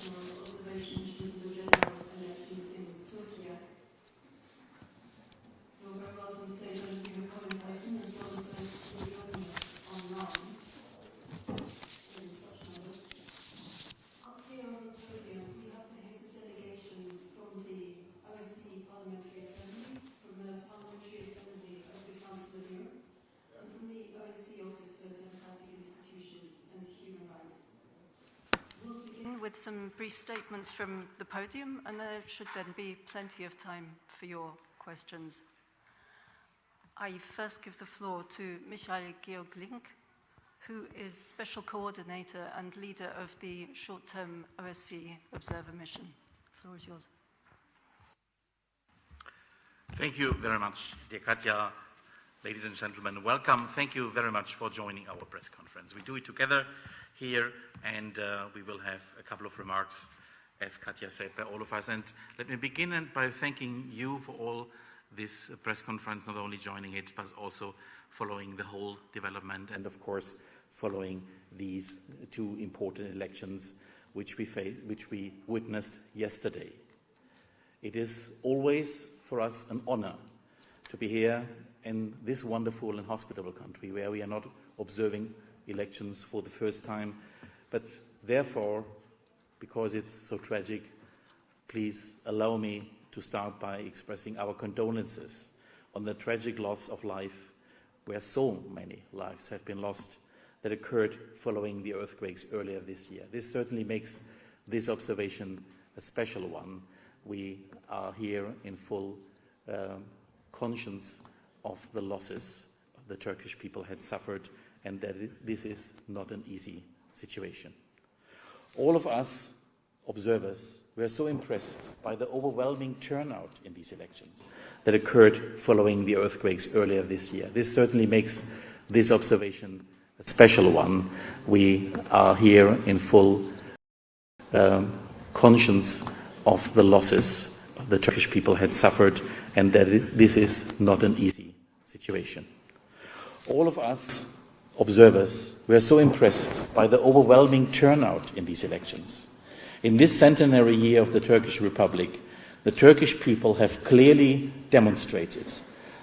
international observation missions in the general elections in Turkey. You're very welcome to those of you who come in person as well as those who are joining us online. In such numbers. Up here on the podium, we have here's a delegation from the OSCE Parliamentary Assembly, from the Parliamentary Assembly of the Council of Europe, and from the OSCE Office for Democratic Institutions and Human Rights. We'll begin with some brief statements from the podium, and there should then be plenty of time for your questions. I first give the floor to Michael Georg-Link, who is Special Coordinator and leader of the short-term OSCE Observer Mission. The floor is yours. Thank you very much, dear Katja. Ladies and gentlemen, welcome. Thank you very much for joining our press conference. We do it together here, and we will have a couple of remarks, as Katja said, by all of us. And let me begin by thanking you for all this press conference, not only joining it, but also following the whole development and, of course, following these two important elections which we witnessed yesterday. It is always for us an honor to be here in this wonderful and hospitable country where we are not observing elections for the first time, but therefore, because it's so tragic, please allow me to start by expressing our condolences on the tragic loss of life, where so many lives have been lost, that occurred following the earthquakes earlier this year. This certainly makes this observation a special one. We are here in full conscience of the losses the Turkish people had suffered, and that this is not an easy situation. All of us observers were so impressed by the overwhelming turnout in these elections that occurred following the earthquakes earlier this year. This certainly makes this observation a special one. We are here in full conscience of the losses the Turkish people had suffered, and that this is not an easy situation. All of us observers were so impressed by the overwhelming turnout in these elections. In this centenary year of the Turkish Republic, the Turkish people have clearly demonstrated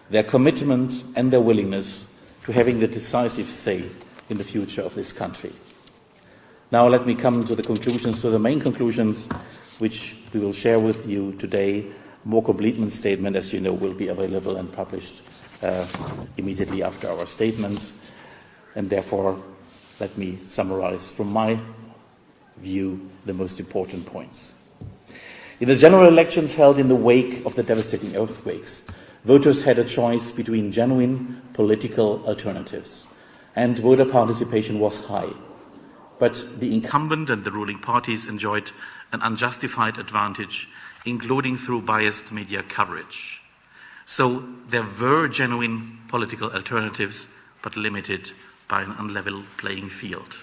their commitment and their willingness to having the decisive say in the future of this country. Now let me come to the conclusions, to the main conclusions, which we will share with you today. A more complete statement, as you know, will be available and published immediately after our statements. And therefore, let me summarize from my view the most important points. In the general elections held in the wake of the devastating earthquakes, voters had a choice between genuine political alternatives, and voter participation was high. But the incumbent and the ruling parties enjoyed an unjustified advantage, including through biased media coverage. So there were genuine political alternatives, but limited by an unlevel playing field.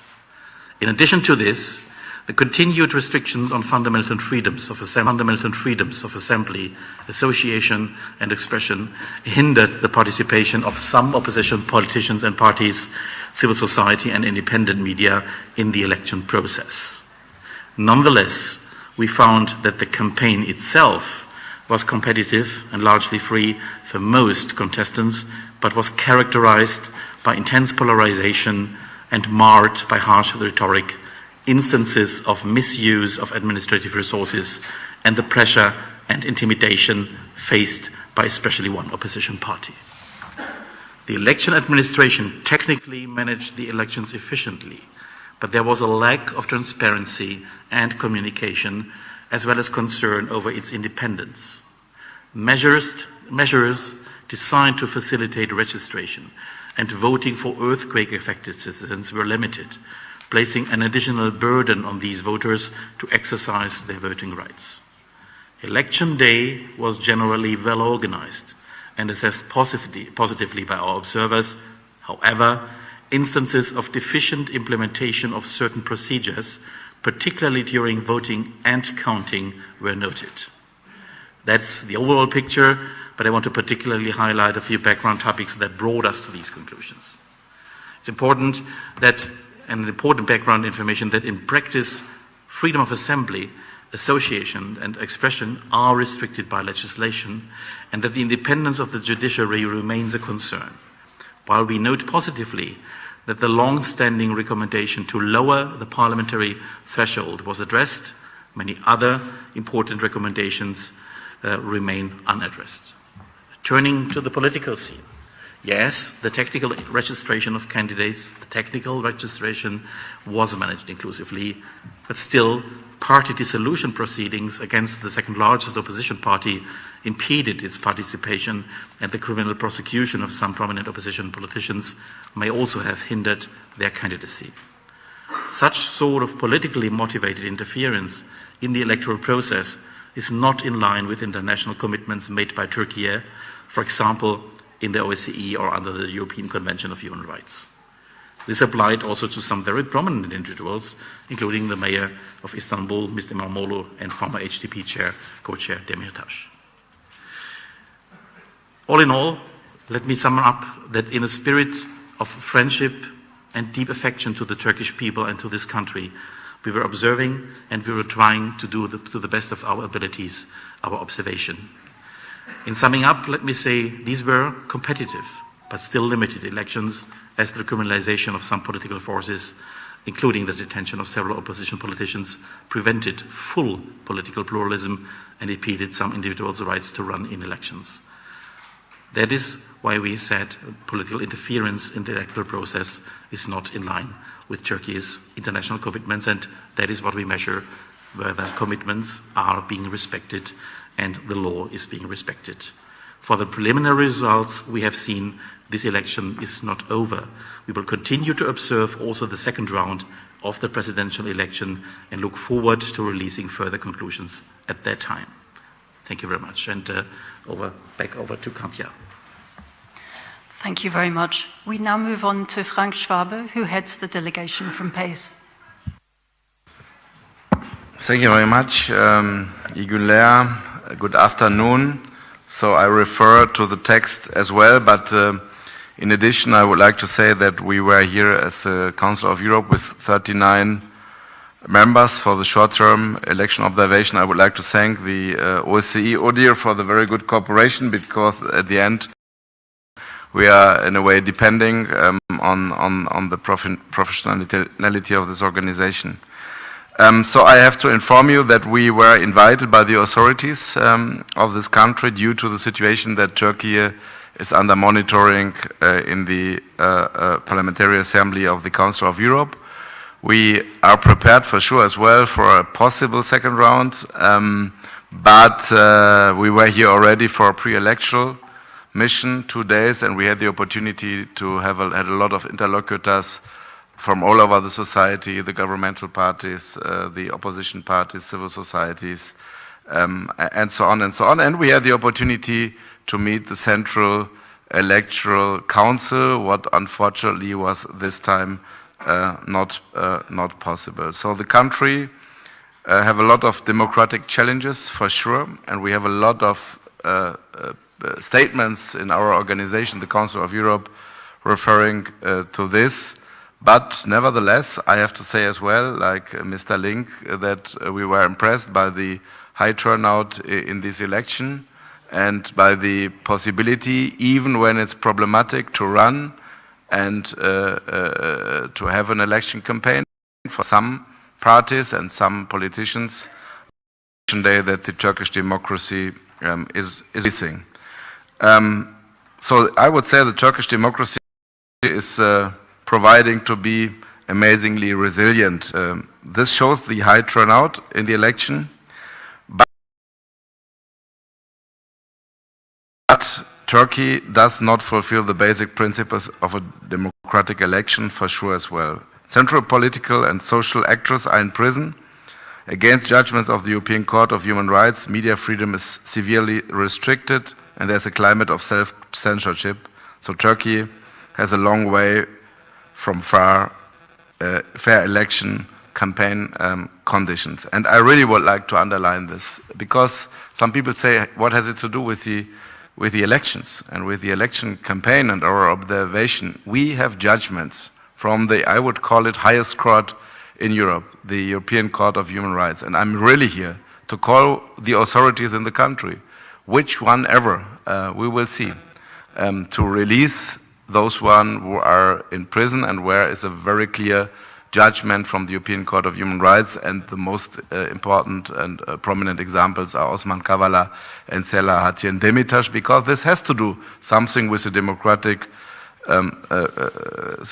In addition to this, the continued restrictions on fundamental freedoms of assembly, association and expression hindered the participation of some opposition politicians and parties, civil society and independent media in the election process. Nonetheless, we found that the campaign itself was competitive and largely free for most contestants, but was characterized by intense polarization and marred by harsh rhetoric, instances of misuse of administrative resources, and the pressure and intimidation faced by especially one opposition party. The election administration technically managed the elections efficiently, but there was a lack of transparency and communication, as well as concern over its independence. Measures designed to facilitate registration and voting for earthquake-affected citizens were limited, placing an additional burden on these voters to exercise their voting rights. Election day was generally well organized and assessed positively by our observers. However, instances of deficient implementation of certain procedures, particularly during voting and counting, were noted. That's the overall picture, but I want to particularly highlight a few background topics that brought us to these conclusions. It's important that, and an important background information, that in practice, freedom of assembly, association and expression are restricted by legislation, and that the independence of the judiciary remains a concern. While we note positively that the long-standing recommendation to lower the parliamentary threshold was addressed, many other important recommendations remain unaddressed. Turning to the political scene, yes, the technical registration of candidates, the technical registration was managed inclusively, but still party dissolution proceedings against the second largest opposition party impeded its participation, and the criminal prosecution of some prominent opposition politicians may also have hindered their candidacy. Such sort of politically motivated interference in the electoral process is not in line with international commitments made by Turkey, for example, in the OSCE or under the European Convention of Human Rights. This applied also to some very prominent individuals, including the mayor of Istanbul, Mr. Imamoglu, and former HDP co-chair Demirtas. All in all, let me sum up that in a spirit of friendship and deep affection to the Turkish people and to this country, we were observing and we were trying to do to the best of our abilities our observation. In summing up, let me say these were competitive but still limited elections, as the criminalization of some political forces, including the detention of several opposition politicians, prevented full political pluralism and impeded some individuals' rights to run in elections. That is why we said political interference in the electoral process is not in line with Turkey's international commitments, and that is what we measure, whether commitments are being respected and the law is being respected. For the preliminary results we have seen, this election is not over. We will continue to observe also the second round of the presidential election and look forward to releasing further conclusions at that time. Thank you very much. And back over to Katja. Thank you very much. We now move on to Frank Schwabe, who heads the delegation from PACE. Thank you very much, Igulea. Good afternoon. So I refer to the text as well, but in addition, I would like to say that we were here as a Council of Europe with 39 members for the short-term election observation. I would like to thank the OSCE ODIHR for the very good cooperation, because at the end we are in a way depending on the professionality of this organization. So I have to inform you that we were invited by the authorities of this country due to the situation that Turkey is under monitoring in the Parliamentary Assembly of the Council of Europe. We are prepared for sure as well for a possible second round, but we were here already for a pre-electoral mission, 2 days, and we had the opportunity to had a lot of interlocutors from all over the society, the governmental parties, the opposition parties, civil societies, and so on and so on. And we had the opportunity to meet the Central Electoral Council, what unfortunately was this time not possible. So the country have a lot of democratic challenges for sure, and we have a lot of statements in our organization, the Council of Europe, referring to this. But nevertheless, I have to say as well, like Mr. Link, that we were impressed by the high turnout in this election and by the possibility, even when it's problematic, to run and to have an election campaign for some parties and some politicians, day that the Turkish democracy is missing. So I would say the Turkish democracy is proving to be amazingly resilient. This shows the high turnout in the election, but Turkey does not fulfill the basic principles of a democratic election for sure as well. Central political and social actors are in prison. Against judgments of the European Court of Human Rights, media freedom is severely restricted, and there's a climate of self-censorship. So Turkey has a long way from fair election campaign conditions. And I really would like to underline this, because some people say, what has it to do with the elections and with the election campaign and our observation? We have judgments from the, I would call it, highest court in Europe, the European Court of Human Rights. And I'm really here to call the authorities in the country, which one ever, we will see, to release those one who are in prison and where is a very clear judgment from the European Court of Human Rights, and the most important and prominent examples are Osman Kavala and Selahattin Demirtas, because this has to do something with the democratic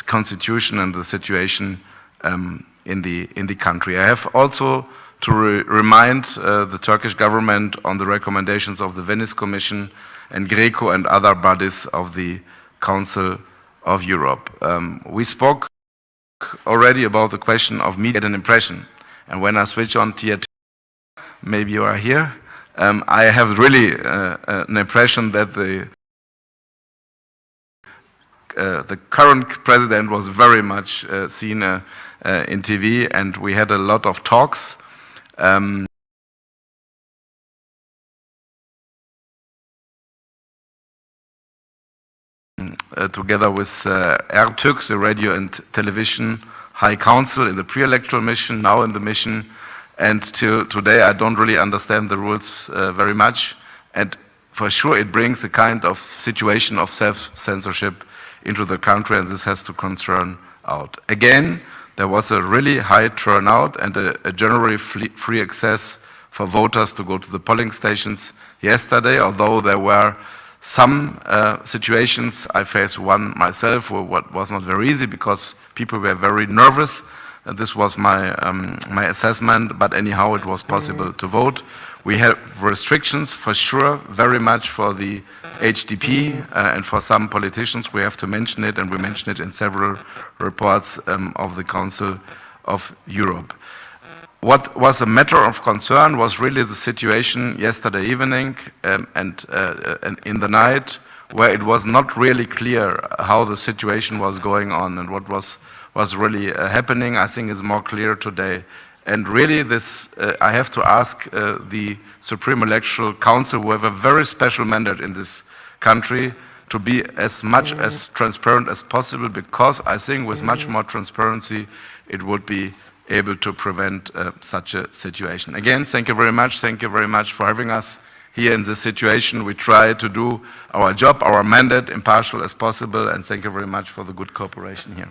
constitution and the situation in the country. I have also to remind the Turkish government on the recommendations of the Venice Commission and Greco and other bodies of the Council of Europe. We spoke already about the question of media and impression, and when I switch on TRT, maybe you are here, I have really an impression that the current president was very much seen in TV, and we had a lot of talks. Together with Ertürk, the Radio and Television High Council, in the pre-electoral mission, now in the mission, and till today I don't really understand the rules very much, and for sure it brings a kind of situation of self-censorship into the country, and this has to concern out. Again, there was a really high turnout and a generally free access for voters to go to the polling stations yesterday, although there were some situations. I faced one myself where what was not very easy because people were very nervous. And this was my assessment, but anyhow it was possible to vote. We have restrictions for sure, very much for the HDP and for some politicians. We have to mention it, and we mention it in several reports of the Council of Europe. What was a matter of concern was really the situation yesterday evening and in the night, where it was not really clear how the situation was going on and what was really happening. I think it's more clear today. And really this, I have to ask the Supreme Electoral Council, who have a very special mandate in this country, to be as much as transparent as possible, because I think with much more transparency it would be able to prevent such a situation. Again, thank you very much. Thank you very much for having us here in this situation. We try to do our job, our mandate, impartial as possible, and thank you very much for the good cooperation here.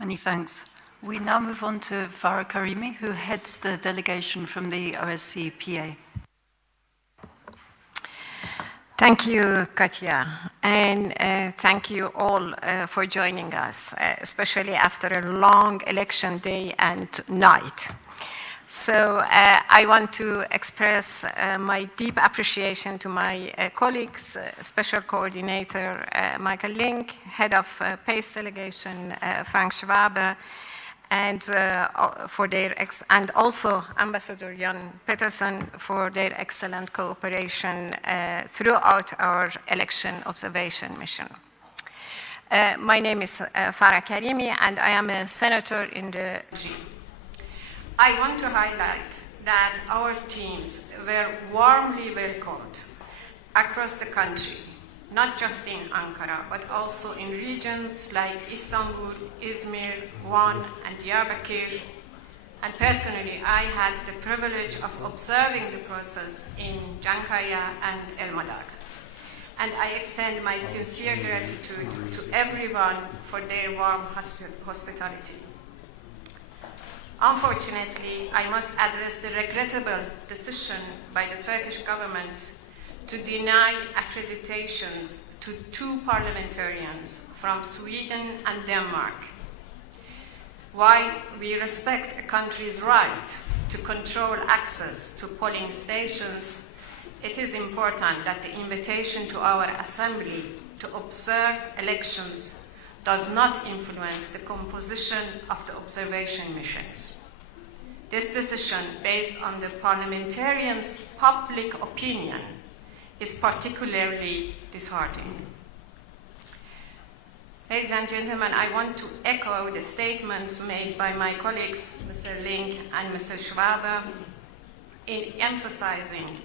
Many thanks. We now move on to Farah Karimi, who heads the delegation from the OSCE PA. Thank you, Katja, and thank you all for joining us, especially after a long election day and night. So I want to express my deep appreciation to my colleagues, Special Coordinator Michael Link, Head of PACE Delegation Frank Schwabe, and and also Ambassador Jan Peterson for their excellent cooperation throughout our election observation mission. My name is Farah Karimi, and I am a senator in the regime. I want to highlight that our teams were warmly welcomed across the country, not just in Ankara, but also in regions like Istanbul, Izmir, Van, and Diyarbakir. And personally, I had the privilege of observing the process in Jankaya and El-Madaq. And I extend my sincere gratitude to everyone for their warm hospitality. Unfortunately, I must address the regrettable decision by the Turkish government to deny accreditations to 2 parliamentarians from Sweden and Denmark. While we respect a country's right to control access to polling stations, it is important that the invitation to our assembly to observe elections does not influence the composition of the observation missions. This decision, based on the parliamentarians' public opinion, is particularly disheartening. Ladies and gentlemen, I want to echo the statements made by my colleagues, Mr. Link and Mr. Schwabe, in emphasizing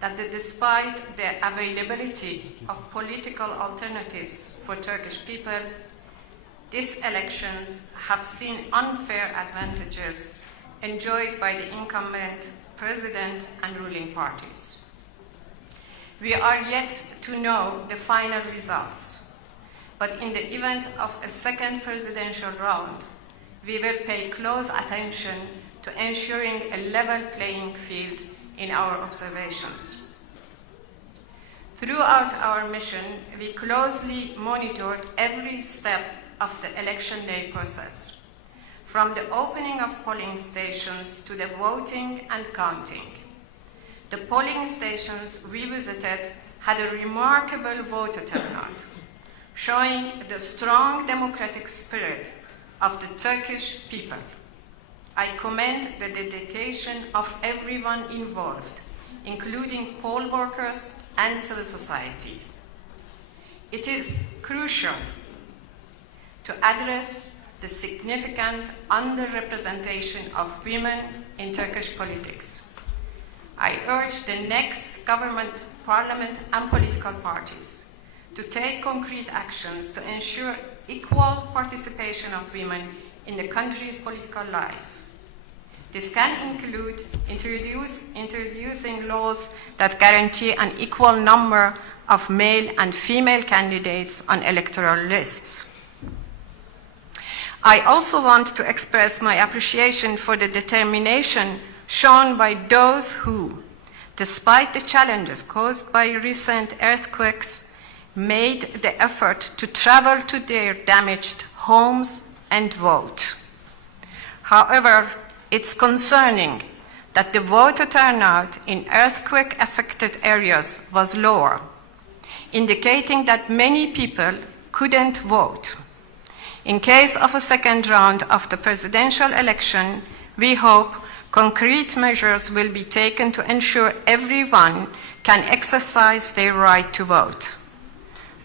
that despite the availability of political alternatives for Turkish people, these elections have seen unfair advantages enjoyed by the incumbent president and ruling parties. We are yet to know the final results, but in the event of a second presidential round, we will pay close attention to ensuring a level playing field in our observations. Throughout our mission, we closely monitored every step of the election day process, from the opening of polling stations to the voting and counting. The polling stations we visited had a remarkable voter turnout, showing the strong democratic spirit of the Turkish people. I commend the dedication of everyone involved, including poll workers and civil society. It is crucial to address the significant underrepresentation of women in Turkish politics. I urge the next government, parliament, and political parties to take concrete actions to ensure equal participation of women in the country's political life. This can include introducing laws that guarantee an equal number of male and female candidates on electoral lists. I also want to express my appreciation for the determination shown by those who, despite the challenges caused by recent earthquakes, made the effort to travel to their damaged homes and vote. However, it's concerning that the voter turnout in earthquake-affected areas was lower, indicating that many people couldn't vote. In case of a second round of the presidential election, we hope concrete measures will be taken to ensure everyone can exercise their right to vote.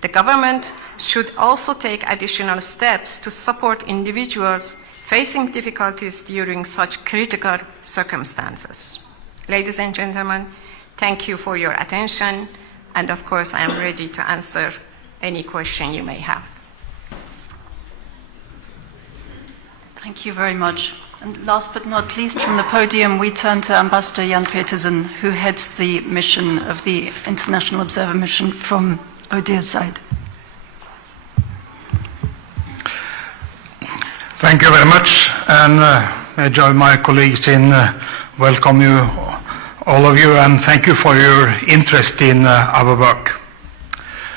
The government should also take additional steps to support individuals facing difficulties during such critical circumstances. Ladies and gentlemen, thank you for your attention, and of course I am ready to answer any question you may have. Thank you very much. And last but not least, from the podium, we turn to Ambassador Jan Petersen, who heads the mission of the International Observer Mission from ODIHR's side. Thank you very much, and I join my colleagues in welcome you, all of you, and thank you for your interest in our work.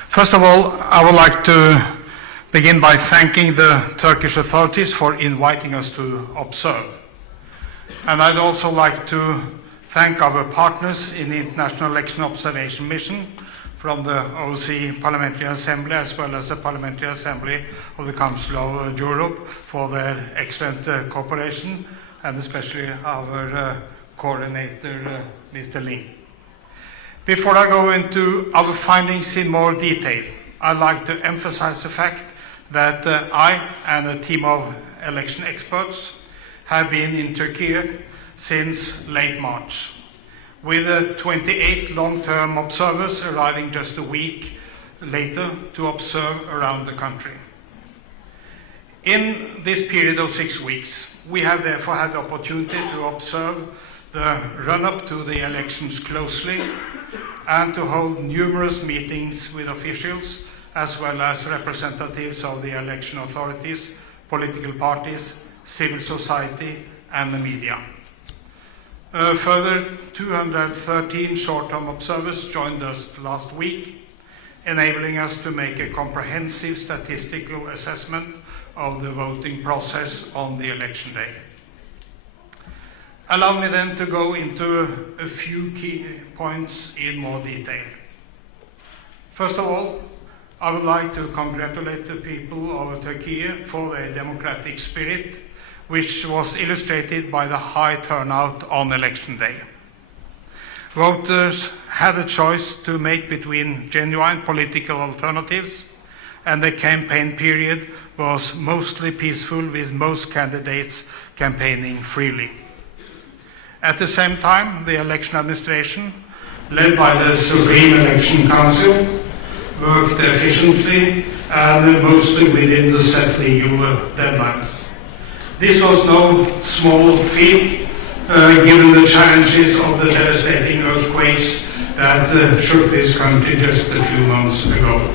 First of all, I would like to begin by thanking the Turkish authorities for inviting us to observe. And I'd also like to thank our partners in the International Election Observation Mission from the OSCE Parliamentary Assembly as well as the Parliamentary Assembly of the Council of Europe for their excellent cooperation, and especially our coordinator, Mr. Ling. Before I go into our findings in more detail, I'd like to emphasize the fact that I and a team of election experts have been in Turkey since late March, with 28 long-term observers arriving just a week later to observe around the country. In this period of 6 weeks, we have therefore had the opportunity to observe the run-up to the elections closely and to hold numerous meetings with officials as well as representatives of the election authorities, political parties, civil society, and the media. Further, 213 short-term observers joined us last week, enabling us to make a comprehensive statistical assessment of the voting process on the election day. Allow me then to go into a few key points in more detail. First of all, I would like to congratulate the people of Turkey for their democratic spirit, which was illustrated by the high turnout on election day. Voters had a choice to make between genuine political alternatives, and the campaign period was mostly peaceful, with most candidates campaigning freely. At the same time, the election administration, led by the Supreme Election Council, worked efficiently and mostly within the set legal deadlines. This was no small feat, given the challenges of the devastating earthquakes that shook this country just a few months ago.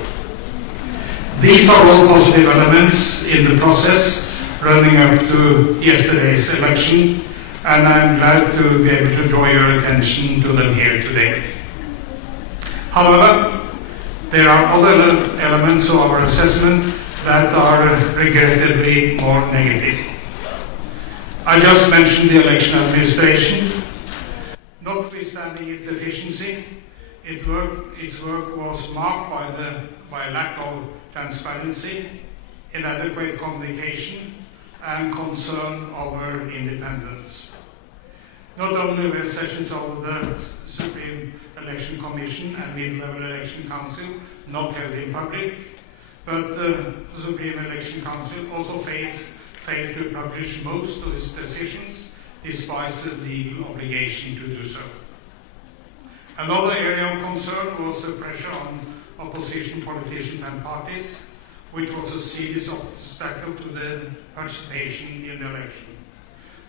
These are all positive elements in the process running up to yesterday's election, and I'm glad to be able to draw your attention to them here today. However, there are other elements of our assessment that are regrettably more negative. I just mentioned the election administration. Notwithstanding its efficiency, its work was marked by lack of transparency, inadequate communication, and concern over independence. Not only were sessions of the Supreme Election Commission and Mid-Level Election Council not held in public, but the Supreme Election Council also failed to publish most of its decisions, despite the legal obligation to do so. Another area of concern was the pressure on opposition politicians and parties, which was a serious obstacle to their participation in the election.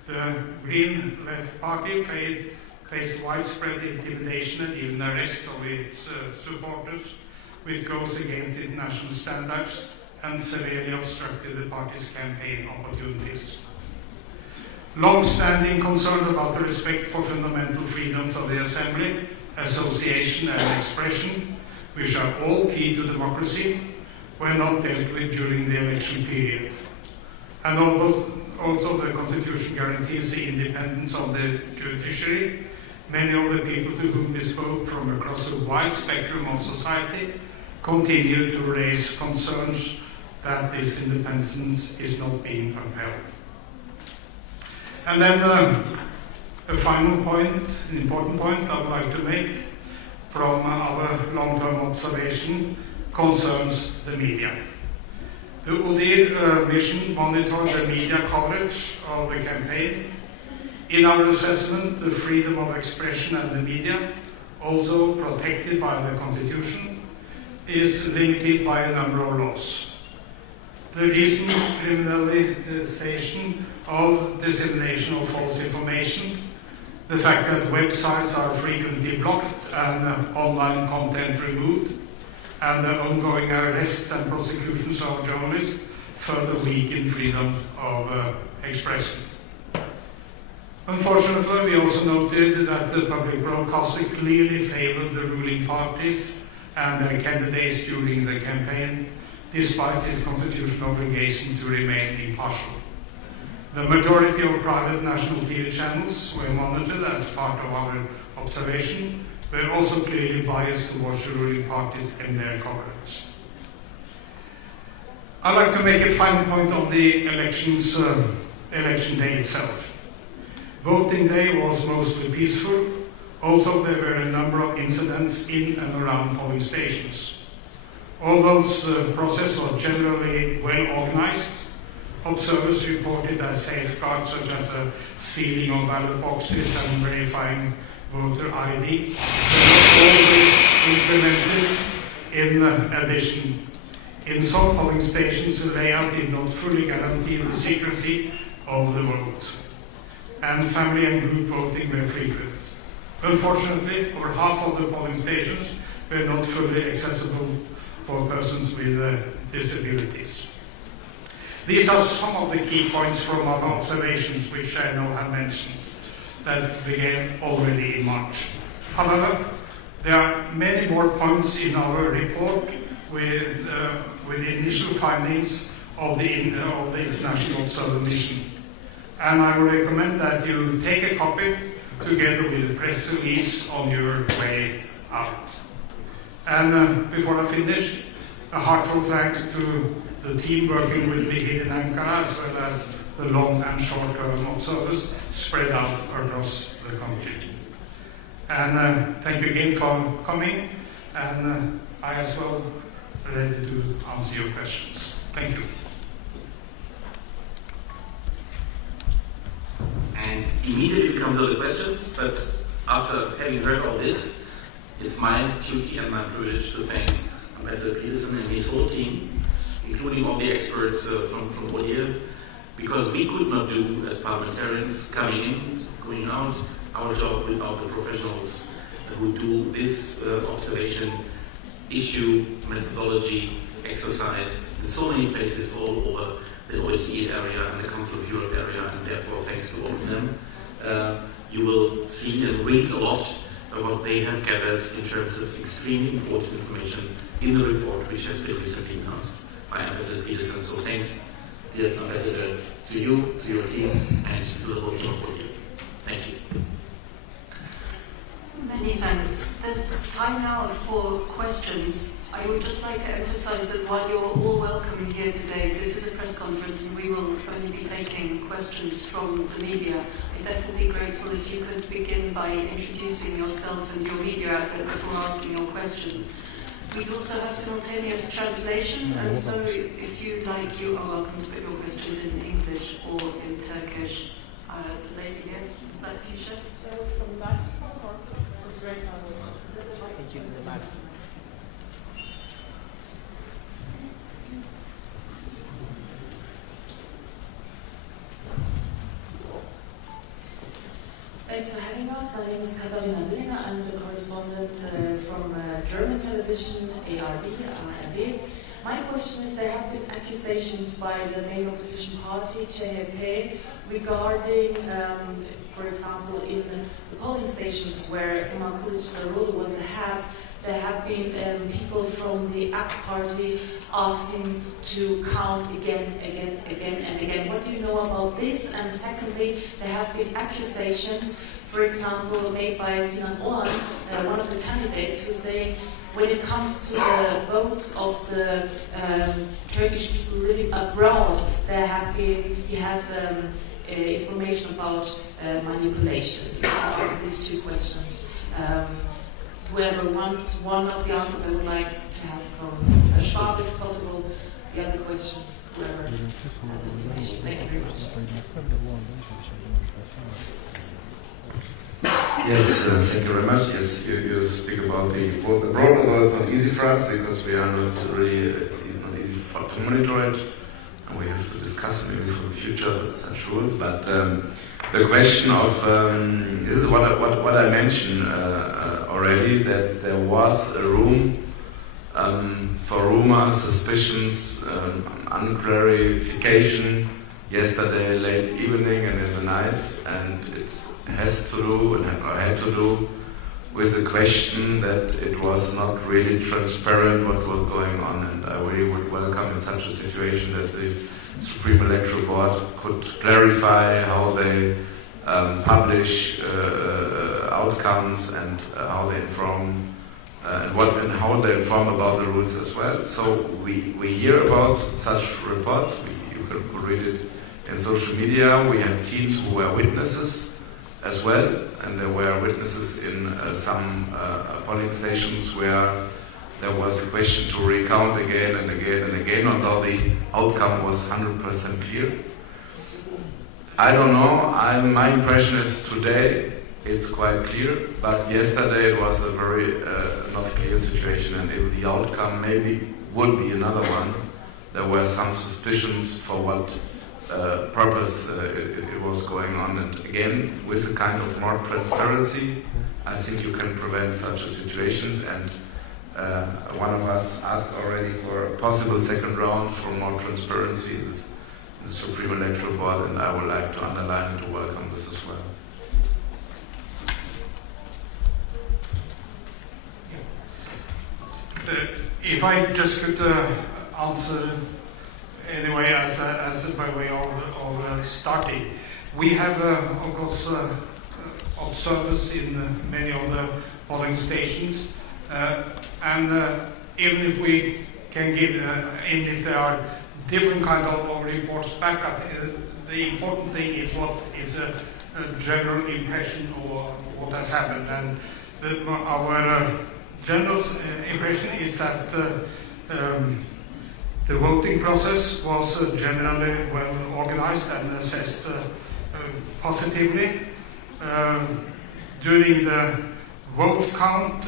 The Green Left Party faced widespread intimidation and even arrest of its supporters, which goes against international standards and severely obstructed the party's campaign opportunities. Long-standing concern about the respect for fundamental freedoms of the assembly, association and expression, which are all key to democracy, were not dealt with during the election period. And also the Constitution guarantees the independence of the judiciary. Many of the people to whom we spoke from across a wide spectrum of society continue to raise concerns that this independence is not being upheld. And then a final point, an important point I would like to make from our long-term observation concerns the media. The ODIHR mission monitored the media coverage of the campaign. In our assessment, the freedom of expression and the media, also protected by the Constitution, is limited by a number of laws. The recent criminalization of dissemination of false information, the fact that websites are frequently blocked and online content removed, and the ongoing arrests and prosecutions of journalists further weaken freedom of expression. Unfortunately, we also noted that the public broadcaster clearly favored the ruling parties and their candidates during the campaign, despite its constitutional obligation to remain impartial. The majority of private national TV channels were monitored as part of our observation, were also clearly biased towards the ruling parties in their coverage. I'd like to make a final point on the election day itself. Voting day was mostly peaceful, although there were a number of incidents in and around polling stations. Although the process was generally well organized, observers reported that safeguards such as the sealing of ballot boxes and verifying voter ID were not always implemented. In addition, in some polling stations, the layout did not fully guarantee the secrecy of the vote, and family and group voting were frequent. Unfortunately, over half of the polling stations were not fully accessible for persons with disabilities. These are some of the key points from our observations, which I know have mentioned, that began already in March. However, there are many more points in our report with the initial findings of the International Observer Mission. And I would recommend that you take a copy together with the press release on your way out. And before I finish, a heartfelt thanks to the team working with me here in Ankara, as well as the long and short-term observers spread out across the country. And thank you again for coming, and I as well ready to answer your questions. Thank you. And immediately we come to the questions, but after having heard all this, it's my duty and my privilege to thank Ambassador Peterson and his whole team, including all the experts from ODIHR, because we could not do, as parliamentarians, coming in, going out, our job without the professionals who do this observation, issue, methodology, exercise in so many places all over the OSCE area and the Council of Europe area, and therefore thanks to all of them. You will see and read a lot about what they have gathered in terms of extremely important information in the report, which has been recently announced by Ambassador Peterson. So thanks, dear Ambassador, to you, to your team, and to the whole team of ODIHR. Thank you. Many thanks. There's time now for questions. I would just like to emphasize that while you're all welcome here today, this is a press conference and we will only be taking questions from the media. I'd therefore be grateful if you could begin by introducing yourself and your media outlet before asking your question. We'd also have simultaneous translation, and so if you'd like, you are welcome to put your questions in English or in Turkish. The lady here, black t-shirt. From the back, or just raise my voice? Thank you, in the back. Thanks for having us. My name is Katharina Lehner. I'm the correspondent from German television, ARD. My question is, there have been accusations by the main opposition party, CHP, regarding, for example, in the polling stations where Kemal Kılıçdaroğlu was ahead, there have been people from the AK party asking to count again. What do you know about this? And secondly, there have been accusations, for example, made by Sinan Oğan, one of the candidates, who's saying when it comes to the votes of the Turkish people living abroad, he has information about manipulation. You can answer these two questions. Whoever wants one of the answers, I would like to have from Mr. Schwab, if possible. The other question, whoever has information. Thank you very much. Yes, thank you very much. Yes, you speak about the abroad, although it's not easy for us because we are not really, it's not easy to monitor it, and we have to discuss maybe for the future such rules. But the question of this is what I mentioned already, that there was a room for rumors, suspicions, unverification yesterday late evening and in the night, and it has to do and had to do with the question that it was not really transparent what was going on, and I really would welcome in such a situation that the Supreme Electoral Board could clarify how they publish outcomes and how they inform and how they inform about the rules as well. So we hear about such reports. You could read it in social media. We had teams who were witnesses as well, and there were witnesses in some polling stations where there was a question to recount again and again and again, although the outcome was 100% clear. I don't know. My impression is today it's quite clear, but yesterday it was a very not clear situation, and if the outcome maybe would be another one, there were some suspicions for what purpose it was going on. And again, with a kind of more transparency, I think you can prevent such situations. And one of us asked already for a possible second round for more transparency, the Supreme Electoral Board, and I would like to underline and to welcome this as well. If I just could answer anyway, as by way of starting, we have of course observers in many of the polling stations, and even if we can give, and if there are different kind of reports back, the important thing is what is a general impression of what has happened, and our general impression is that the voting process was generally well organized and assessed positively. During the vote count,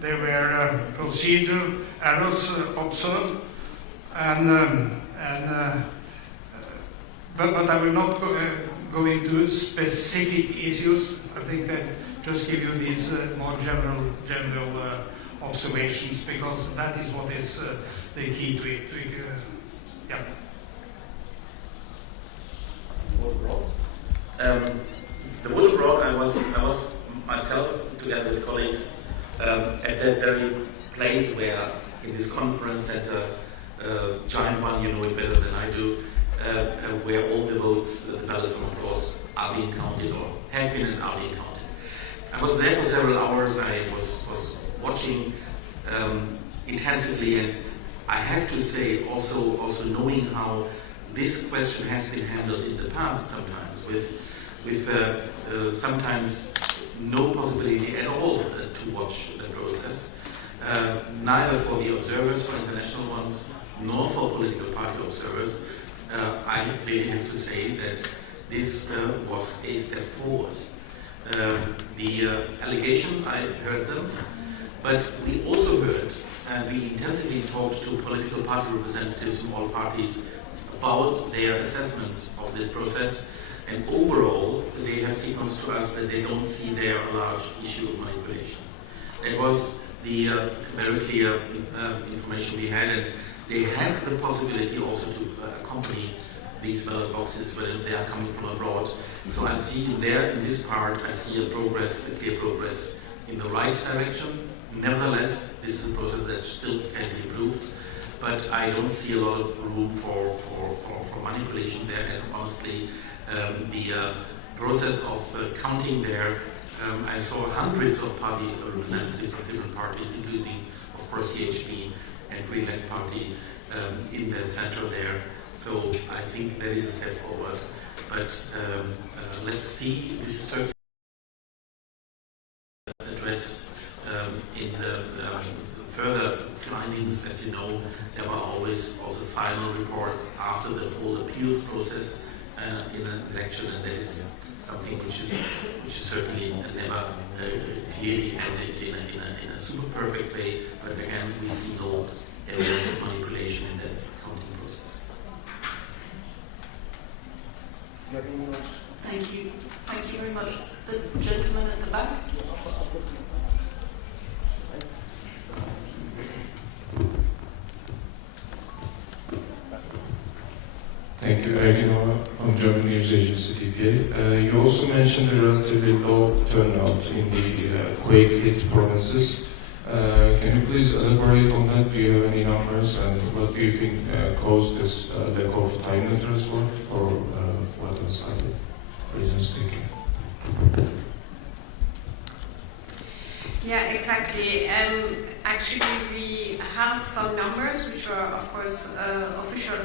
there were procedural errors observed, but I will not go into specific issues. I think that just give you these more general observations, because that is what is the key to it. Yeah. The vote abroad, I was myself, together with colleagues, at that very place where, in this conference center, giant one, you know it better than I do, where all the votes, the ballots from abroad, are being counted or have been and are being counted. I was there for several hours. I was watching intensively, and I have to say, also knowing how this question has been handled in the past, sometimes with sometimes no possibility at all to watch the process, neither for the observers, for international ones, nor for political party observers. I clearly have to say that this was a step forward. The allegations, I heard them, but we also heard, and we intensively talked to political party representatives from all parties about their assessment of this process, and overall they have signaled to us that they don't see there a large issue of manipulation. That was the very clear information we had, and they had the possibility also to accompany these ballot boxes when they are coming from abroad. So I see there in this part, I see a clear progress in the right direction. Nevertheless, this is a process that still can be improved, but I don't see a lot of room for manipulation there. And honestly, the process of counting there, I saw hundreds of party representatives of different parties, including, of course, CHP and Green Left Party in the center there. So I think that is a step forward. But let's see this certainly addressed in the further findings. As you know, there were always also final reports after the whole appeals process in an election, and that is something which is certainly never clearly ended in a super perfect way. But again, we see no areas of manipulation in that counting process. Thank you. Thank you very much. The gentleman at the back. Thank you, Eileen from German news agency DPA. You also mentioned a relatively low turnout in the quake-hit provinces. Can you please elaborate on that? Do you have any numbers, and what do you think caused this lack of time and transport, or what else are the reasons taken? Yeah, exactly. Actually, we have some numbers, which are, of course, official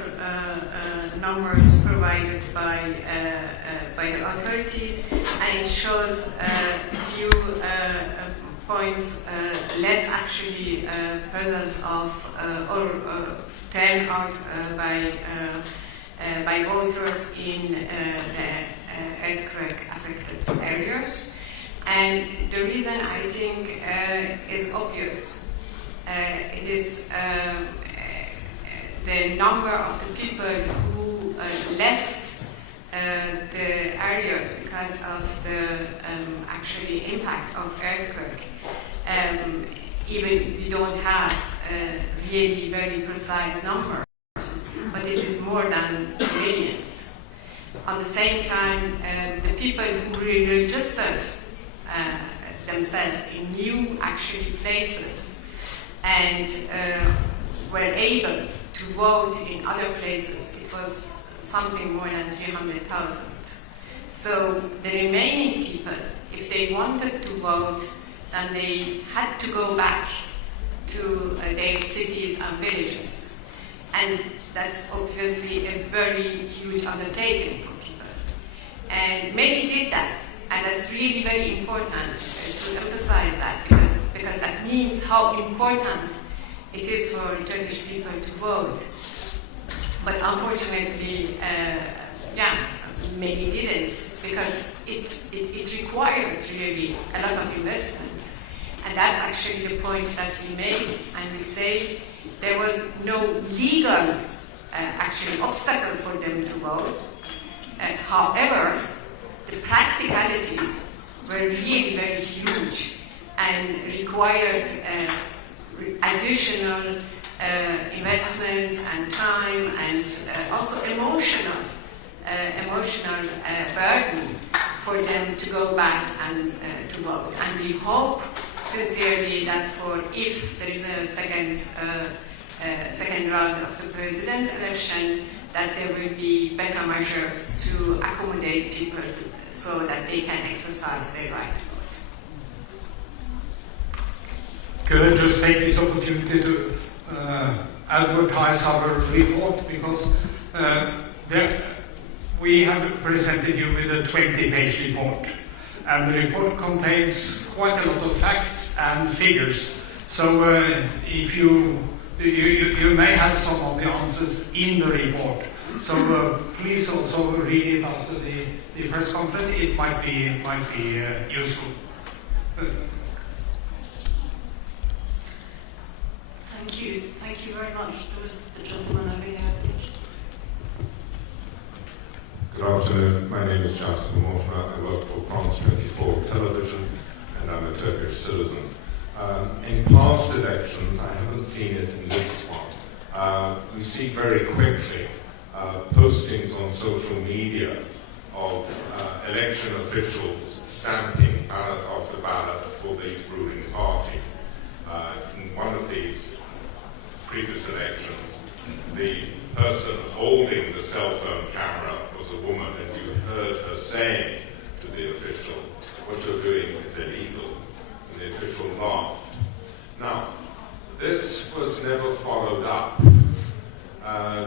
numbers provided by the authorities, and it shows a few points less actually presence of or turnout by voters in the earthquake-affected areas. And the reason, I think, is obvious. It is the number of the people who left the areas because of the actually impact of earthquake. Even we don't have really very precise numbers, but it is more than millions. At the same time, the people who re-registered themselves in new actually places and were able to vote in other places, it was something more than 300,000. So the remaining people, if they wanted to vote, then they had to go back to their cities and villages. And that's obviously a very huge undertaking for people. And many did that. And that's really very important to emphasize that, because that means how important it is for Turkish people to vote. But unfortunately, many didn't, because it required really a lot of investment. And that's actually the point that we make, and we say There was no legal actually obstacle for them to vote. However, the practicalities were really very huge and required additional investments and time and also emotional burden for them to go back and to vote. And we hope sincerely that if there is a second round of the president election, that there will be better measures to accommodate people so that they can exercise their right to vote. Could I just take this opportunity to advertise our report, because we have presented you with a 20-page report, and the report contains quite a lot of facts and figures. So if you may have some of the answers in the report. So please also read it after the press conference. It might be useful. Thank you very much. There was the gentleman over here. Good afternoon. My name is Jasper Mortimer. I work for France 24 Television, and I'm a Turkish citizen. In past elections, I haven't seen it in this one. We see very quickly postings on social media of election officials stamping ballot after ballot for the ruling party. In one of these previous elections, the person holding the cell phone camera was a woman, and you heard her saying to the official, "What you're doing is illegal," and the official laughed. Now, this was never followed up.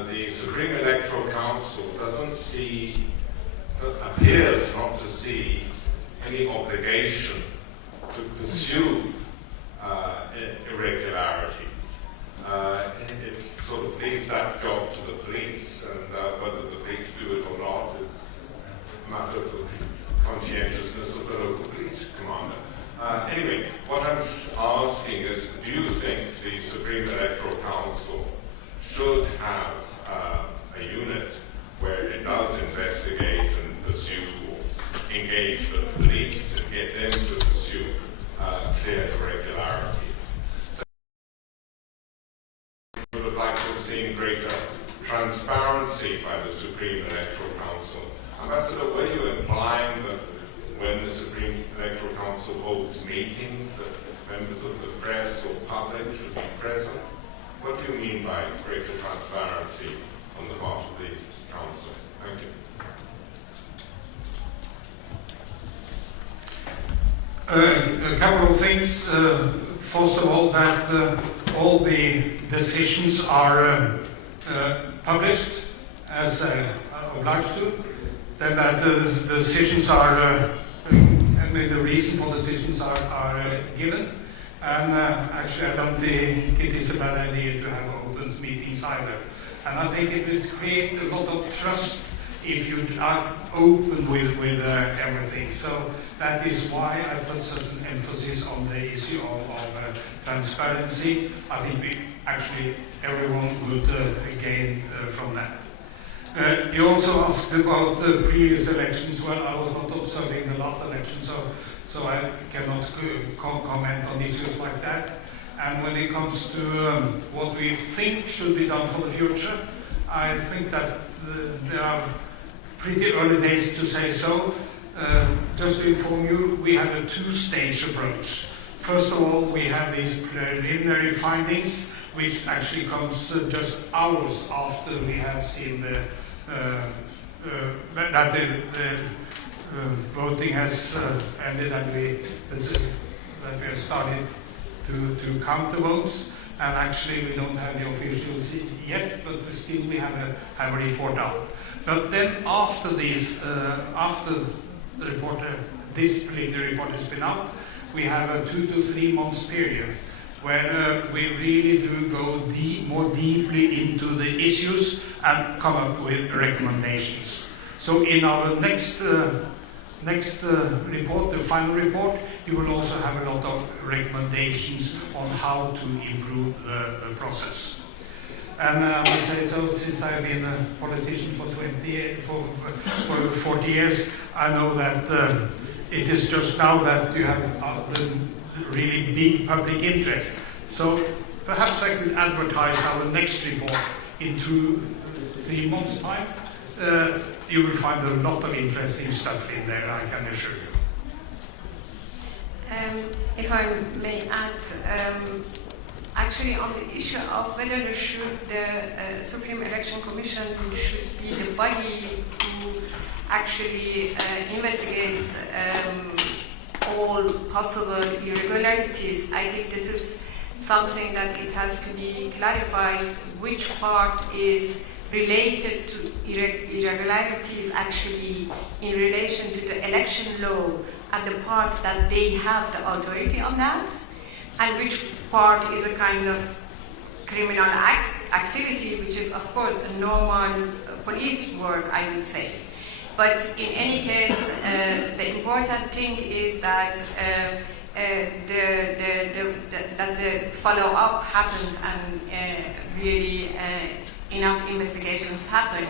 The Supreme Electoral Council appears not to see any obligation to pursue irregularities. It sort of leaves that job to the police, and whether the police do it or not is a matter of the conscientiousness of the local police commander. Anyway, what I'm asking is, do you think the Supreme Electoral Council should have a unit where it does investigate and pursue or engage the police to get them to pursue clear irregularities? We would like to have seen greater transparency by the Supreme Electoral Council. Ambassador, were you implying that when the Supreme Electoral Council holds meetings, that members of the press or public should be present? What do you mean by greater transparency on the part of the Council? Thank you. A couple of things. First of all, that all the decisions are published as obliged to. Then that the decisions are, the reason for the decisions are given. And actually, I don't think it is a bad idea to have open meetings either. And I think it will create a lot of trust if you are open with everything. So that is why I put such an emphasis on the issue of transparency. I think everyone would gain from that. You also asked about the previous elections. Well, I was not observing the last election, so I cannot comment on issues like that. And when it comes to what we think should be done for the future, I think that there are pretty early days to say so. Just to inform you, we have a two-stage approach. First of all, we have these preliminary findings, which actually comes just hours after we have seen that the voting has ended and that we have started to count the votes. And actually, we don't have the officials yet, but still we have a report out. But then after this, after the report, this preliminary report has been out, we have a 2 to 3 months period where we really do go more deeply into the issues and come up with recommendations. So in our next next report, the final report, you will also have a lot of recommendations on how to improve the process. And I must say, so since I've been a politician for 40 years, I know that it is just now that you have the really big public interest. So perhaps I could advertise our next report in 3 months' time. You will find a lot of interesting stuff in there, I can assure you. If I may add, actually on the issue of whether the Supreme Election Commission should be the body who actually investigates all possible irregularities, I think this is something that it has to be clarified which part is related to irregularities actually in relation to the election law and the part that they have the authority on that, and which part is a kind of criminal activity, which is of course a normal police work, I would say. But in any case, the important thing is that the follow-up happens and really enough investigations happen.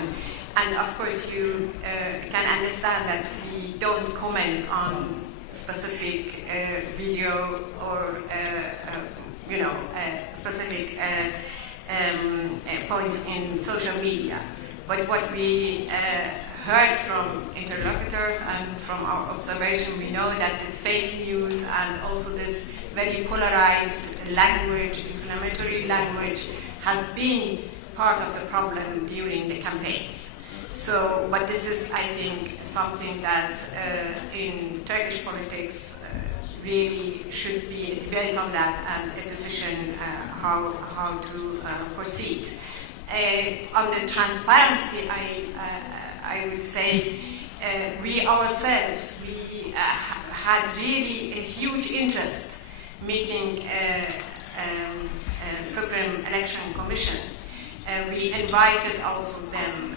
And of course, you can understand that we don't comment on specific video or specific points in social media. But what we heard from interlocutors and from our observation, we know that the fake news and also this very polarized language, inflammatory language, has been part of the problem during the campaigns. So, but this is, I think, something that in Turkish politics really should be a debate on that and a decision how to proceed. On the transparency, I would say we ourselves, we had really a huge interest meeting Supreme Election Commission. We invited also them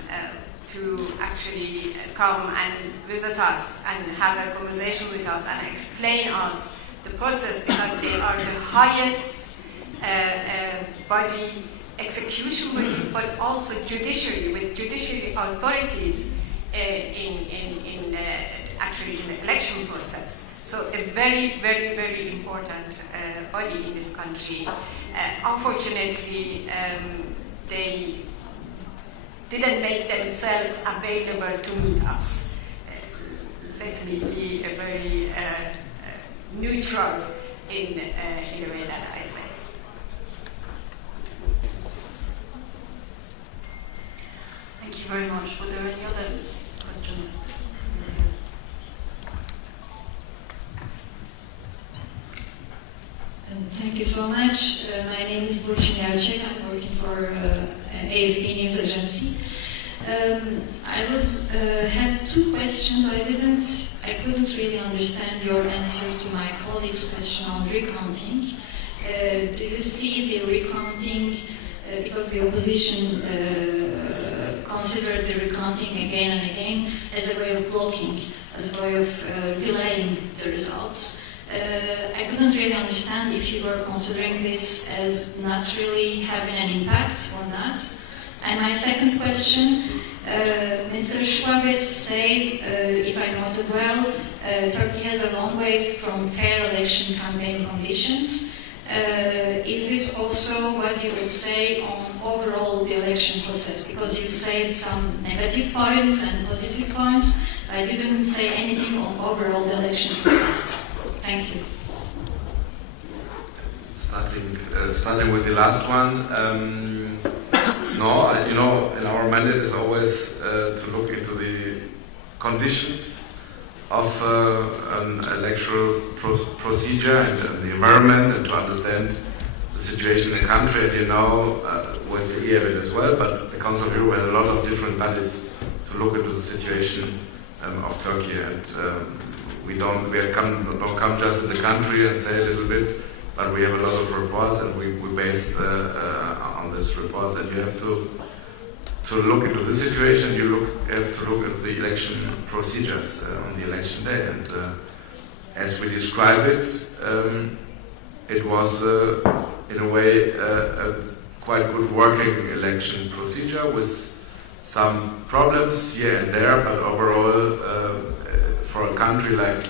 to actually come and visit us and have a conversation with us and explain us the process, because they are the highest body, execution body, but also judiciary, with judiciary authorities actually in the election process. So a very, very, very important body in this country. Unfortunately, they didn't make themselves available to meet us. Let me be a very neutral in the way that I say. Thank you very much. Were there any other questions? Thank you so much. My name is Burçin Gerçek. I'm working for AFP News Agency. I would have two questions. I couldn't really understand your answer to my colleague's question on recounting. Do you see the recounting, because the opposition considered the recounting again and again as a way of blocking, as a way of delaying the results? I couldn't really understand if you were considering this as not really having an impact or not. And my second question, Mr. Schwab said, if I noted well, Turkey has a long way from fair election campaign conditions. Is this also what you would say on overall the election process? Because you said some negative points and positive points, but you didn't say anything on overall the election process. Thank you. Starting with the last one, no, in our mandate is always to look into the conditions of an electoral procedure and the environment, and to understand the situation in the country. And OSCE have it as well, but the Council of Europe has a lot of different bodies to look into the situation of Turkey, and we don't come just in the country and say a little bit, but we have a lot of reports, and we based on these reports, and you have to to look into the situation, you have to look at the election procedures on the election day. And as we describe it, it was in a way a quite good working election procedure with some problems here and there, but overall for a country like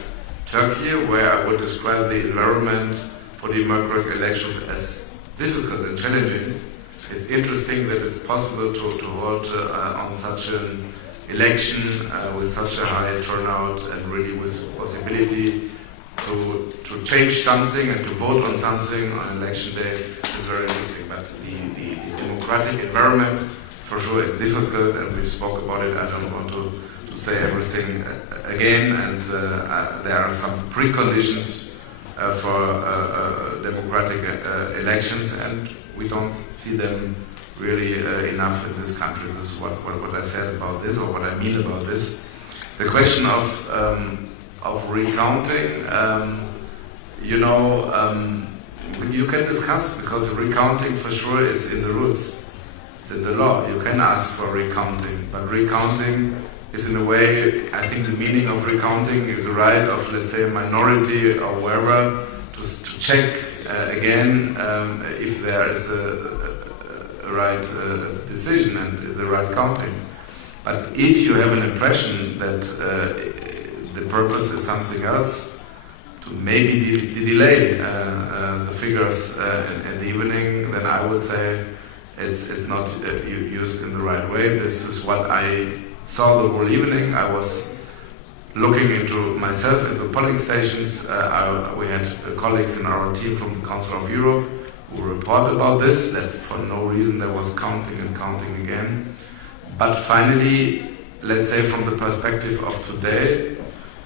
Turkey, where I would describe the environment for democratic elections as difficult and challenging, it's interesting that it's possible to hold on such an election with such a high turnout and really with possibility to change something and to vote on something on election day is very interesting. But the democratic environment, for sure, is difficult, and we spoke about it. I don't want to say everything again, and there are some preconditions for democratic elections, and we don't see them really enough in this country. This is what I said about this, or what I mean about this. The question of recounting, you can discuss, because recounting for sure is in the rules, it's in the law. You can ask for recounting, but recounting is in a way, I think the meaning of recounting is the right of, let's say, a minority or wherever to check again if there is a right decision and is a right counting. But if you have an impression that the purpose is something else, to maybe delay the figures in the evening, then I would say it's not used in the right way. This is what I saw the whole evening. I was looking into myself at the polling stations. We had colleagues in our team from the Council of Europe who reported about this, that for no reason there was counting and counting again. But finally, let's say from the perspective of today,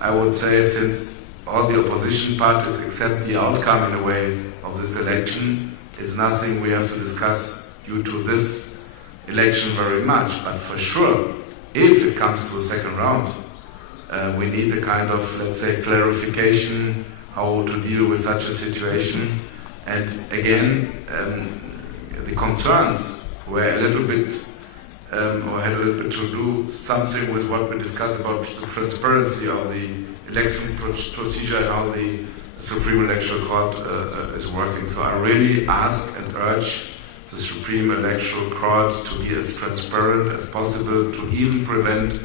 I would say, since all the opposition parties accept the outcome in a way of this election, it's nothing we have to discuss due to this election very much. But for sure, if it comes to a second round, we need a kind of, let's say, clarification how to deal with such a situation. And again, the concerns were a little bit, or had a little bit to do something with what we discussed about the transparency of the election procedure and how the Supreme Electoral Court is working. So I really ask and urge the Supreme Electoral Court to be as transparent as possible, to even prevent,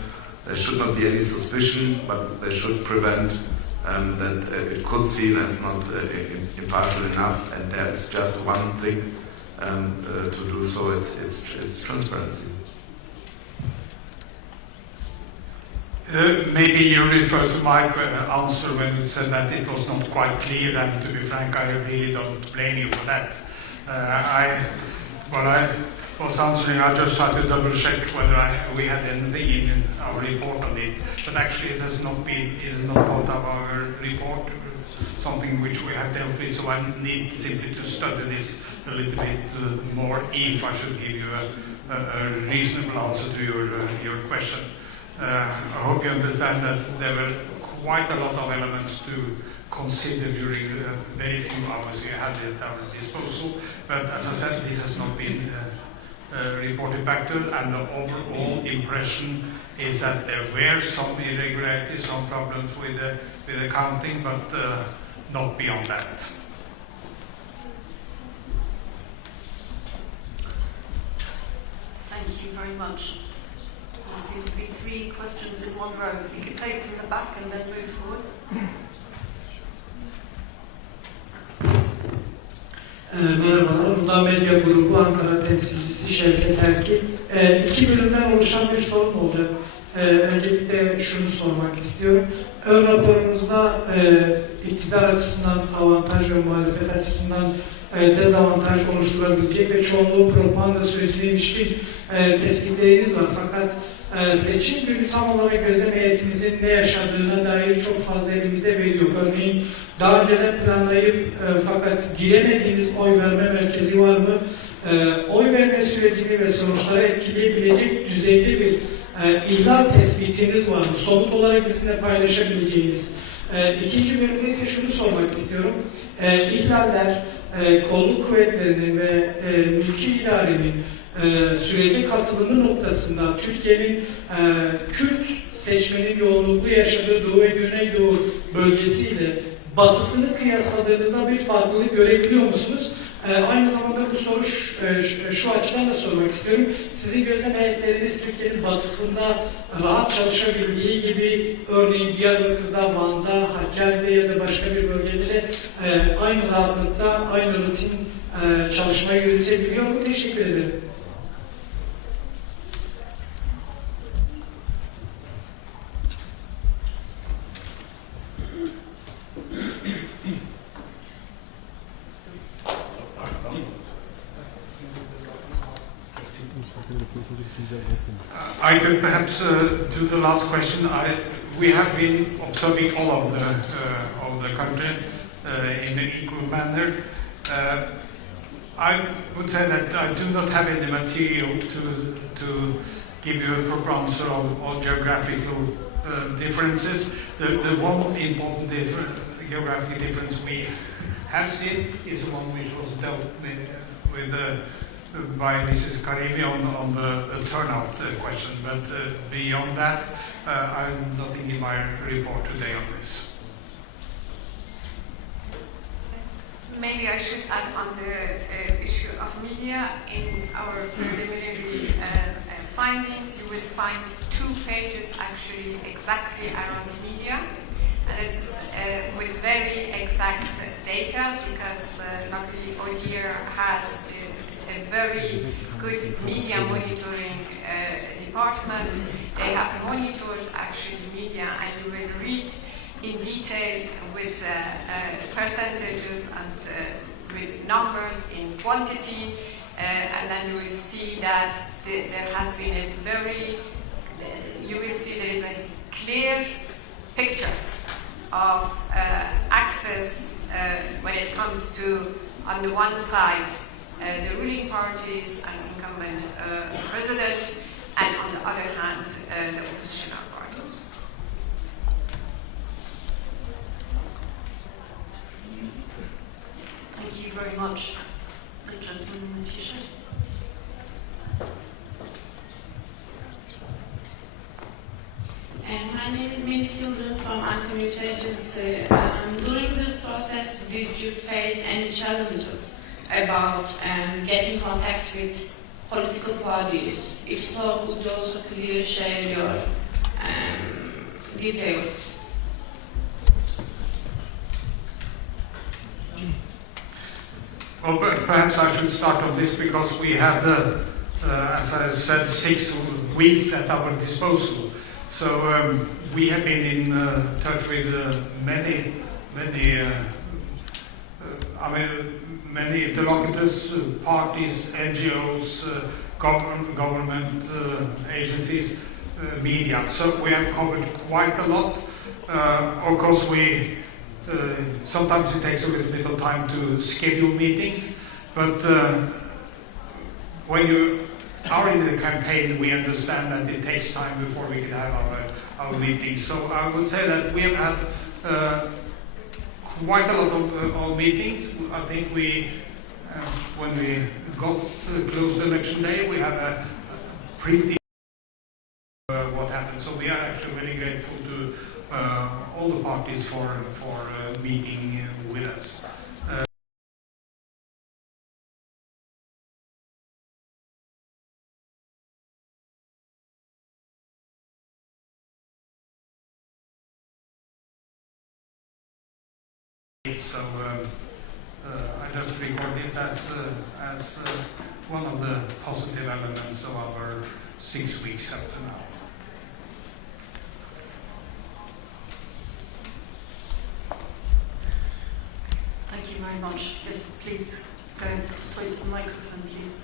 there should not be any suspicion, but they should prevent that it could seem as not impartial enough, and there is just one thing to do so, it's transparency. Maybe you refer to my answer when you said that it was not quite clear, and to be frank, I really don't blame you for that. When I was answering, I just had to double check whether we had anything in our report on it, but actually it has not been, it is not part of our report, something which we have dealt with, so I need simply to study this a little bit more if I should give you a reasonable answer to your question. I hope you understand that there were quite a lot of elements to consider during the very few hours we had at our disposal, but as I said, this has not been reported back to us, and the overall impression is that there were some irregularities, some problems with the counting, but not beyond that. Thank you very much. There seems to be 3 questions in one row. If you could take from the back and then move forward. Merhabalar, Uludağ Medya Grubu Ankara temsilcisi Şevket Erkin. 2 bölümden oluşan bir sorun olacak. Öncelikle şunu sormak istiyorum. Ön raporunuzda iktidar açısından avantaj ve muhalefet açısından dezavantaj oluşturabilecek ve çoğunluğu propaganda sürecine ilişkin tespitleriniz var. Fakat seçim günü tam olarak gözlem heyetinizin ne yaşadığına dair çok fazla elimizde veri yok. Örneğin daha önceden planlayıp fakat giremediğiniz oy verme merkezi var mı? Oy verme sürecini ve sonuçları etkileyebilecek düzeyde bir ihlal tespitiniz var mı? Somut olarak bizimle paylaşabileceğiniz. İkinci bölümde ise şunu sormak istiyorum. İhlaller, kolluk kuvvetlerinin ve mülki idarenin sürece katılımı noktasında Türkiye'nin Kürt seçmenin yoğunluklu yaşadığı Doğu ve Güneydoğu bölgesiyle batısını kıyasladığınızda bir farklılık görebiliyor musunuz? Aynı zamanda bu soru şu açıdan da sormak istiyorum. Sizin gözlemleriniz Türkiye'nin batısında rahat çalışabildiği gibi örneğin Diyarbakır'da, Van'da, Hakkari'de ya da başka bir bölgede de aynı rahatlıkta, aynı rutin çalışmayı yürütebiliyor mu? Teşekkür ederim. I could perhaps do the last question. We have been observing all of the country in an equal manner. I would say that I do not have any material to give you a proper answer on geographical differences. The one important geographical difference we have seen is the one which was dealt with by Mrs. Karimi on the turnout question. But beyond that, I have nothing in my report today on this. Maybe I should add on the issue of media. In our preliminary findings, you will find 2 pages actually exactly around media. And it's with very exact data because luckily ODIHR has a very good media monitoring department. They have monitors actually media, and you will read in detail with percentages and with numbers in quantity, and then you will see that there has been a very, you will see there is a clear picture of access when it comes to, on the one side, the ruling parties and incumbent president, and on the other hand, the oppositional parties. Thank you very much. The gentleman in the t-shirt. My name is Melis Yıldırım from Ankara News Agency. During the process, did you face any challenges about getting contact with political parties? If so, could you also clearly share your details? Well, perhaps I should start on this because we had, as I said, 6 weeks at our disposal. So we have been in touch with many interlocutors, parties, NGOs, government agencies, media. So we have covered quite a lot. Of course, sometimes it takes a little bit of time to schedule meetings, but when you are in the campaign, we understand that it takes time before we can have our meetings. So I would say that we have had quite a lot of meetings. I think when we got close to election day, we have a pretty what happened. So we are actually very grateful to all the parties for meeting with us. So I just record this as one of the positive elements of our 6 weeks up to now. Thank you very much. Yes, please go ahead. Just wait for the microphone, please.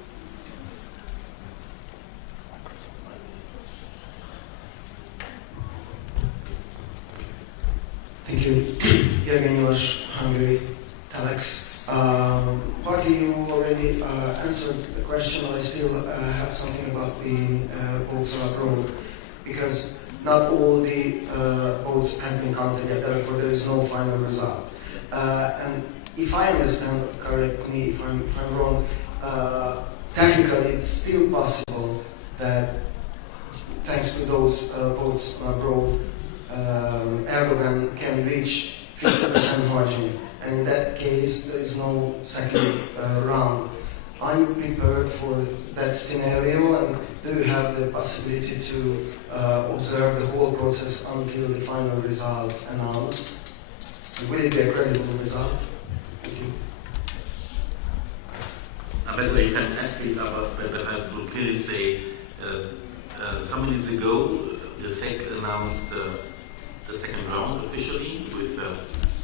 Thank you. Jürgen English, Hungary, Alex. Partly you already answered the question, but I still have something about the votes abroad, because not all the votes have been counted yet, therefore there is no final result. And if I understand, correct me if I'm wrong, technically it's still possible that thanks to those votes abroad, Erdogan can reach 50% margin, and in that case there is no second round. Are you prepared for that scenario, and do you have the possibility to observe the whole process until the final result announced? Will it be a credible result? Thank you. Ambassador, you can add please, but I will clearly say some minutes ago the SEC announced the second round officially with the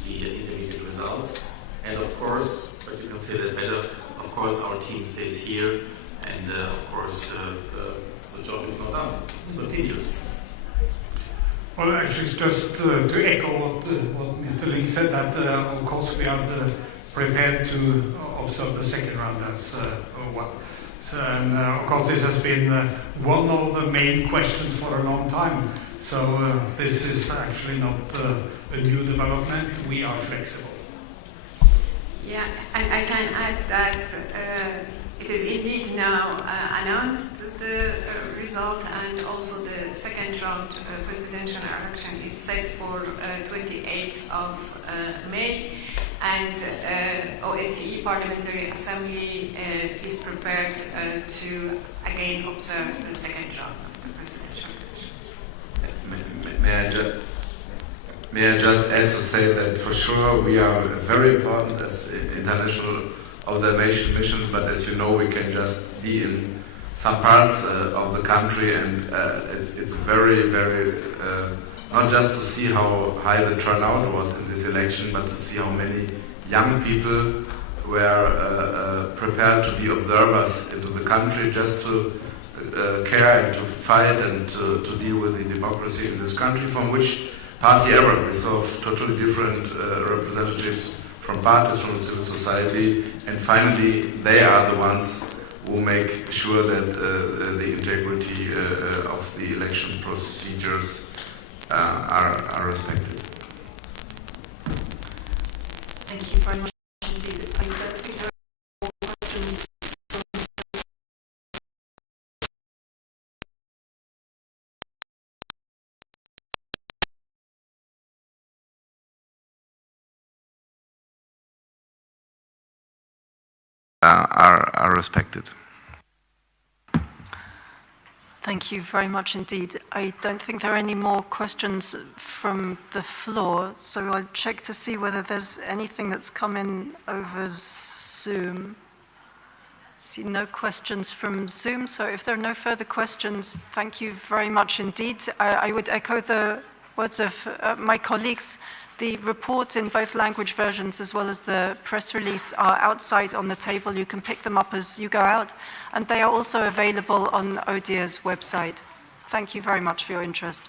intermediate results, and of course, but you can say that better, of course our team stays here, and of course the job is not done, it continues. Well, actually, just to echo what Mr. Lee said, that of course we are prepared to observe the second round as well. So, and of course this has been one of the main questions for a long time. So this is actually not a new development. We are flexible. Yeah, and I can add that it is indeed now announced the result, and also the second round presidential election is set for 28th of May, and OSCE Parliamentary Assembly is prepared to again observe the second round of the presidential elections. May I just add to say that for sure we are very important as international observation missions, but as you know, we can just be in some parts of the country, and it's very, very, not just to see how high the turnout was in this election, but to see how many young people were prepared to be observers into the country, just to care and to fight and to deal with the democracy in this country, from which party ever. We saw totally different representatives from parties, from civil society, and finally they are the ones who make sure that the integrity of the election procedures are respected. Thank you very much indeed. I don't think there are more questions. Are respected. Thank you very much indeed. I don't think there are any more questions from the floor, so I'll check to see whether there's anything that's come in over Zoom. I see no questions from Zoom, so if there are no further questions, thank you very much indeed. I would echo the words of my colleagues. The report in both language versions as well as the press release are outside on the table. You can pick them up as you go out, and they are also available on ODIHR's website. Thank you very much for your interest.